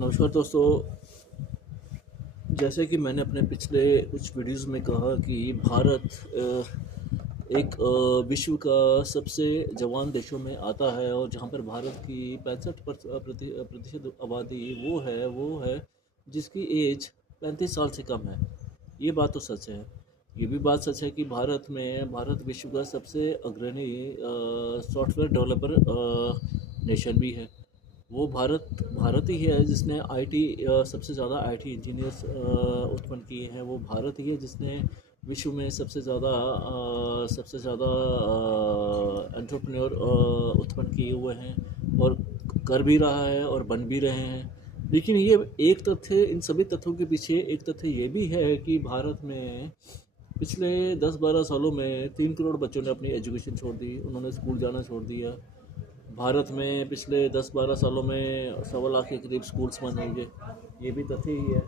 नमस्कार दोस्तों। जैसे कि मैंने अपने पिछले कुछ वीडियोस में कहा कि भारत एक विश्व का सबसे जवान देशों में आता है, और जहाँ पर भारत की 65% आबादी वो है जिसकी एज 35 साल से कम है। ये बात तो सच है। ये भी बात सच है कि भारत विश्व का सबसे अग्रणी सॉफ्टवेयर डेवलपर नेशन भी है। वो भारत ही है जिसने आईटी सबसे ज़्यादा आईटी इंजीनियर्स उत्पन्न किए हैं। वो भारत ही है जिसने विश्व में सबसे ज़्यादा एंटरप्रेन्योर उत्पन्न किए हुए हैं, और कर भी रहा है और बन भी रहे हैं। लेकिन ये एक तथ्य, इन सभी तथ्यों के पीछे एक तथ्य ये भी है कि भारत में पिछले 10-12 सालों में 3 करोड़ बच्चों ने अपनी एजुकेशन छोड़ दी, उन्होंने स्कूल जाना छोड़ दिया। भारत में पिछले 10-12 सालों में 1.25 लाख के करीब स्कूल्स बंद होंगे। ये भी तथ्य ही है।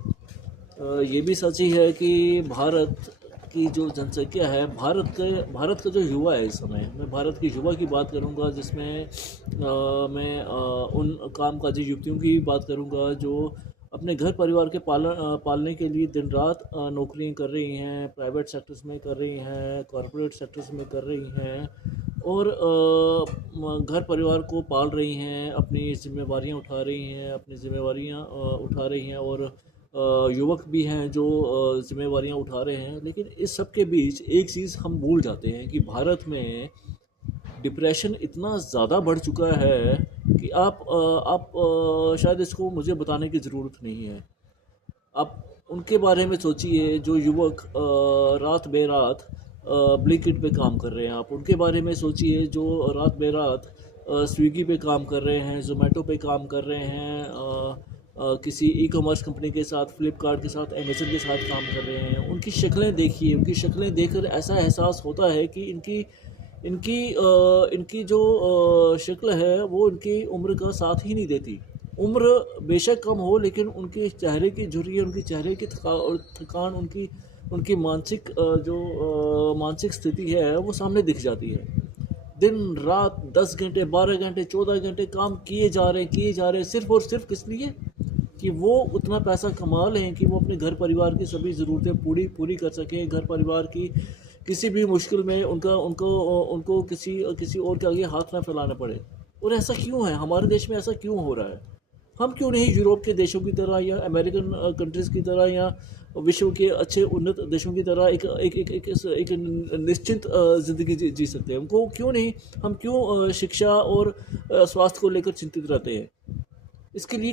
ये भी सच ही है कि भारत की जो जनसंख्या है, भारत का जो युवा है, इस समय मैं भारत की युवा की बात करूंगा, जिसमें मैं उन कामकाजी युक्तियों की बात करूंगा जो अपने घर परिवार के पालने के लिए दिन रात नौकरियां कर रही हैं, प्राइवेट सेक्टर्स में कर रही हैं, कॉरपोरेट सेक्टर्स में कर रही हैं, और घर परिवार को पाल रही हैं, अपनी जिम्मेवारियां उठा रही हैं, उठा रही हैं, और युवक भी हैं जो जिम्मेवारियां उठा रहे हैं। लेकिन इस सब के बीच एक चीज़ हम भूल जाते हैं कि भारत में डिप्रेशन इतना ज़्यादा बढ़ चुका है कि आप शायद इसको मुझे बताने की ज़रूरत नहीं है। आप उनके बारे में सोचिए जो युवक रात बे रात ब्लिंकिट पे काम कर रहे हैं। आप उनके बारे में सोचिए जो रात बे रात स्विगी पे काम कर रहे हैं, जोमेटो पे काम कर रहे हैं, किसी ई कॉमर्स कंपनी के साथ, फ्लिपकार्ट के साथ, अमेजन के साथ काम कर रहे हैं। उनकी शक्लें देखिए, उनकी शक्लें देखकर ऐसा एहसास होता है कि इनकी जो शक्ल है वो इनकी उम्र का साथ ही नहीं देती। उम्र बेशक कम हो, लेकिन उनके चेहरे की झुर्रियाँ, उनकी चेहरे की थकान, उनकी उनकी मानसिक स्थिति है वो सामने दिख जाती है। दिन रात 10 घंटे, 12 घंटे, 14 घंटे काम किए जा रहे हैं, सिर्फ और सिर्फ किस लिए कि वो उतना पैसा कमा लें कि वो अपने घर परिवार की सभी ज़रूरतें पूरी पूरी कर सकें। घर परिवार की किसी भी मुश्किल में उनका उनको उनको किसी किसी और के आगे हाथ ना फैलाना पड़े। और ऐसा क्यों है हमारे देश में, ऐसा क्यों हो रहा है? हम क्यों नहीं यूरोप के देशों की तरह, या अमेरिकन कंट्रीज़ की तरह, या विश्व के अच्छे उन्नत देशों की तरह एक निश्चिंत ज़िंदगी जी सकते हैं? हम क्यों शिक्षा और स्वास्थ्य को लेकर चिंतित रहते हैं? इसके लिए